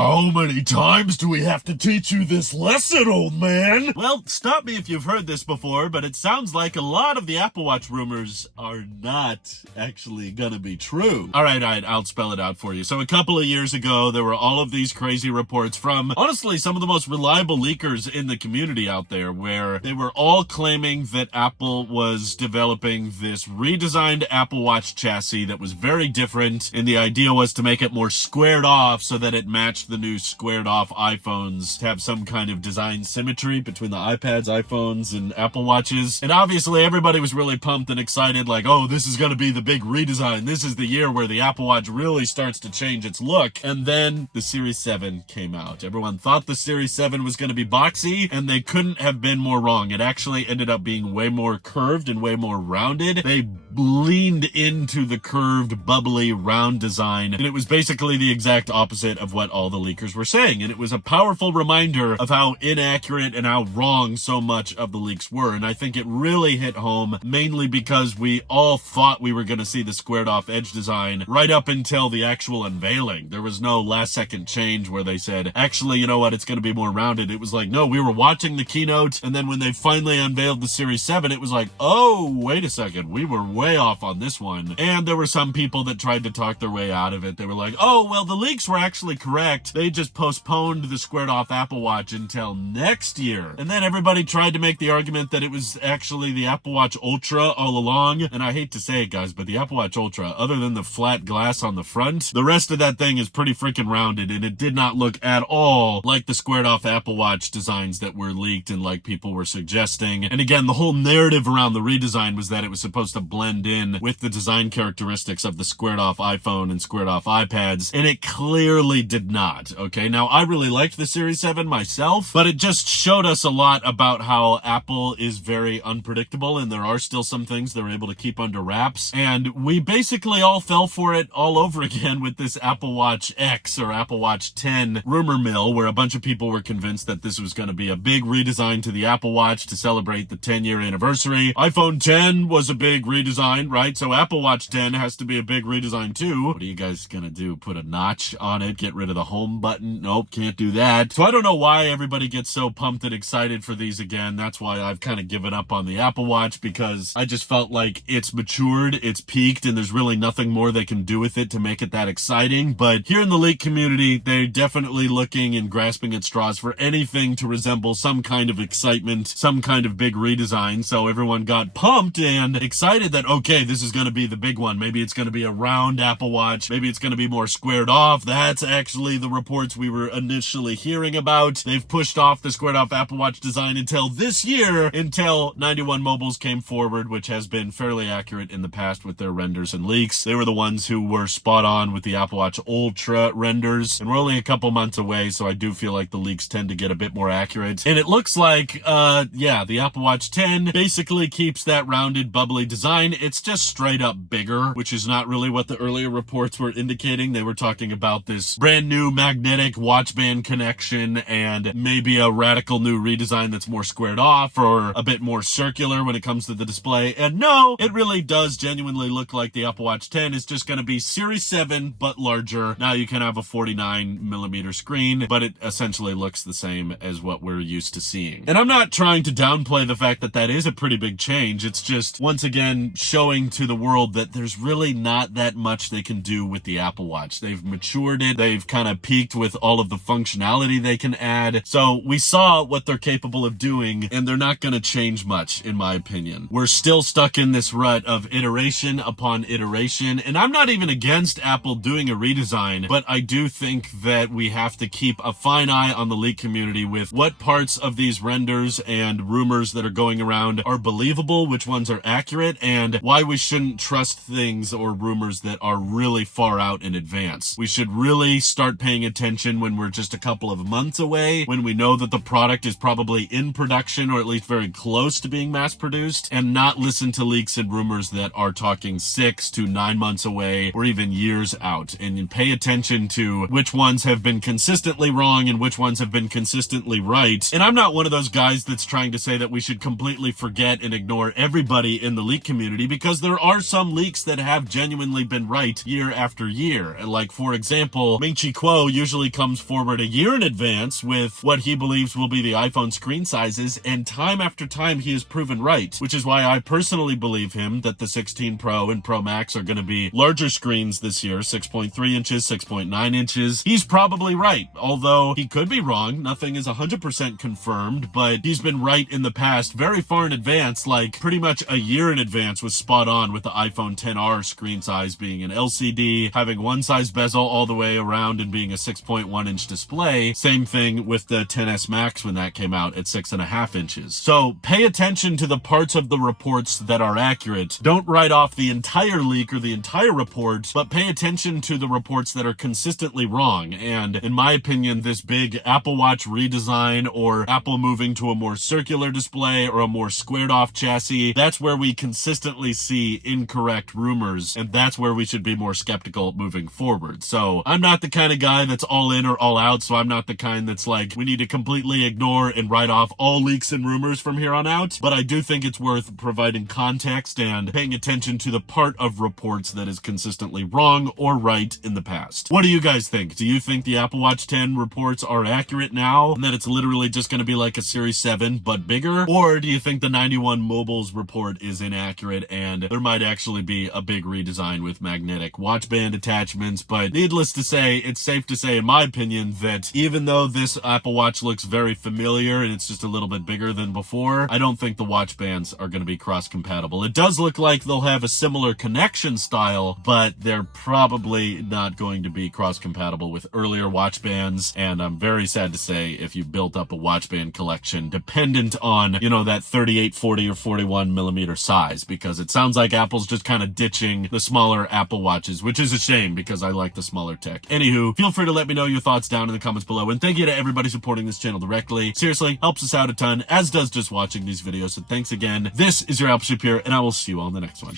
How many times do we have to teach you this lesson, old man? Well, stop me if you've heard this before, but it sounds like a lot of the Apple Watch rumors are not actually gonna be true. All right, I'll spell it out for you. So a couple of years ago, there were all of these crazy reports from, honestly, some of the most reliable leakers in the community out there, where they were all claiming that Apple was developing this redesigned Apple Watch chassis that was very different, and the idea was to make it more squared off so that it matched the new squared off iPhones, to have some kind of design symmetry between the iPads, iPhones, and Apple Watches. And obviously everybody was really pumped and excited, like, oh, this is going to be the big redesign. This is the year where the Apple Watch really starts to change its look. And then the Series 7 came out. Everyone thought the Series 7 was going to be boxy, and they couldn't have been more wrong. It actually ended up being way more curved and way more rounded. They leaned into the curved, bubbly, round design, and it was basically the exact opposite of what all the leakers were saying. And it was a powerful reminder of how inaccurate and how wrong so much of the leaks were. And I think it really hit home, mainly because we all thought we were going to see the squared off edge design right up until the actual unveiling. There was no last second change where they said, actually, you know what, it's going to be more rounded. It was like, no, we were watching the keynote, and then when they finally unveiled the Series 7, it was like, oh, wait a second, we were way off on this one. And there were some people that tried to talk their way out of it. They were like, oh, well, the leaks were actually correct. They just postponed the squared off Apple Watch until next year. And then everybody tried to make the argument that it was actually the Apple Watch Ultra all along. And I hate to say it, guys, but the Apple Watch Ultra, other than the flat glass on the front, the rest of that thing is pretty freaking rounded, and it did not look at all like the squared off Apple Watch designs that were leaked and like people were suggesting. And again, the whole narrative around the redesign was that it was supposed to blend in with the design characteristics of the squared off iPhone and squared off iPads, and it clearly did not. Okay, now I really liked the Series 7 myself, but it just showed us a lot about how Apple is very unpredictable, and there are still some things they're able to keep under wraps. And we basically all fell for it all over again with this Apple Watch X or Apple Watch 10 rumor mill, where a bunch of people were convinced that this was going to be a big redesign to the Apple Watch to celebrate the 10-year anniversary. iPhone 10 was a big redesign, right? So Apple Watch 10 has to be a big redesign too. What are you guys going to do? Put a notch on it? Get rid of the home button? Nope, can't do that. So I don't know why everybody gets so pumped and excited for these again. That's why I've kind of given up on the Apple Watch, because I just felt like it's matured, it's peaked, and there's really nothing more they can do with it to make it that exciting. But here in the leak community, they're definitely looking and grasping at straws for anything to resemble some kind of excitement, some kind of big redesign. So everyone got pumped and excited that, okay, this is going to be the big one. Maybe it's going to be a round Apple Watch. Maybe it's going to be more squared off. That's actually the reports we were initially hearing about. They've pushed off the squared off Apple Watch design until this year, until 91 Mobiles came forward, which has been fairly accurate in the past with their renders and leaks. They were the ones who were spot on with the Apple Watch Ultra renders, and we're only a couple months away, so I do feel like the leaks tend to get a bit more accurate. And it looks like, the Apple Watch 10 basically keeps that rounded, bubbly design. It's just straight up bigger, which is not really what the earlier reports were indicating. They were talking about this brand new magnetic watch band connection and maybe a radical new redesign that's more squared off or a bit more circular when it comes to the display. And no, it really does genuinely look like the Apple Watch 10 is just going to be Series 7 but larger. Now you can have a 49mm screen, but it essentially looks the same as what we're used to seeing. And I'm not trying to downplay the fact that that is a pretty big change. It's just, once again, showing to the world that there's really not that much they can do with the Apple Watch. They've matured it. They've kind of peaked with all of the functionality they can add. So we saw what they're capable of doing, and they're not going to change much, in my opinion. We're still stuck in this rut of iteration upon iteration, and I'm not even against Apple doing a redesign, but I do think that we have to keep a fine eye on the leak community with what parts of these renders and rumors that are going around are believable, which ones are accurate, and why we shouldn't trust things or rumors that are really far out in advance. We should really start paying attention when we're just a couple of months away, when we know that the product is probably in production or at least very close to being mass produced, and not listen to leaks and rumors that are talking 6 to 9 months away or even years out. And pay attention to which ones have been consistently wrong and which ones have been consistently right. And I'm not one of those guys that's trying to say that we should completely forget and ignore everybody in the leak community, because there are some leaks that have genuinely been right year after year. Like, for example, Ming Chi Kuo CEO usually comes forward a year in advance with what he believes will be the iPhone screen sizes, and time after time he has proven right, which is why I personally believe him that the 16 Pro and Pro Max are going to be larger screens this year, 6.3 inches, 6.9 inches. He's probably right, although he could be wrong. Nothing is 100% confirmed, but he's been right in the past very far in advance, like pretty much a year in advance was spot on with the iPhone XR screen size being an LCD, having one size bezel all the way around and being a 6.1 inch display. Same thing with the XS Max when that came out at 6.5 inches. So pay attention to the parts of the reports that are accurate. Don't write off the entire leak or the entire report, but pay attention to the reports that are consistently wrong. And in my opinion, this big Apple Watch redesign or Apple moving to a more circular display or a more squared off chassis, that's where we consistently see incorrect rumors, and that's where we should be more skeptical moving forward. So I'm not the kind of guy that's all in or all out, so I'm not the kind that's like, we need to completely ignore and write off all leaks and rumors from here on out, but I do think it's worth providing context and paying attention to the part of reports that is consistently wrong or right in the past. What do you guys think? Do you think the Apple Watch 10 reports are accurate now, and that it's literally just going to be like a Series 7 but bigger? Or do you think the 91 Mobiles report is inaccurate and there might actually be a big redesign with magnetic watch band attachments? But needless to say, it's safe to say, in my opinion, that even though this Apple Watch looks very familiar and it's just a little bit bigger than before, I don't think the watch bands are going to be cross-compatible. It does look like they'll have a similar connection style, but they're probably not going to be cross-compatible with earlier watch bands, and I'm very sad to say if you built up a watch band collection dependent on, you know, that 38, 40, or 41 millimeter size, because it sounds like Apple's just kind of ditching the smaller Apple Watches, which is a shame because I like the smaller tech. Anywho, feel free to let me know your thoughts down in the comments below, and thank you to everybody supporting this channel directly. Seriously, helps us out a ton, as does just watching these videos, so thanks again. This is your Apple Ship here, and I will see you all in the next one.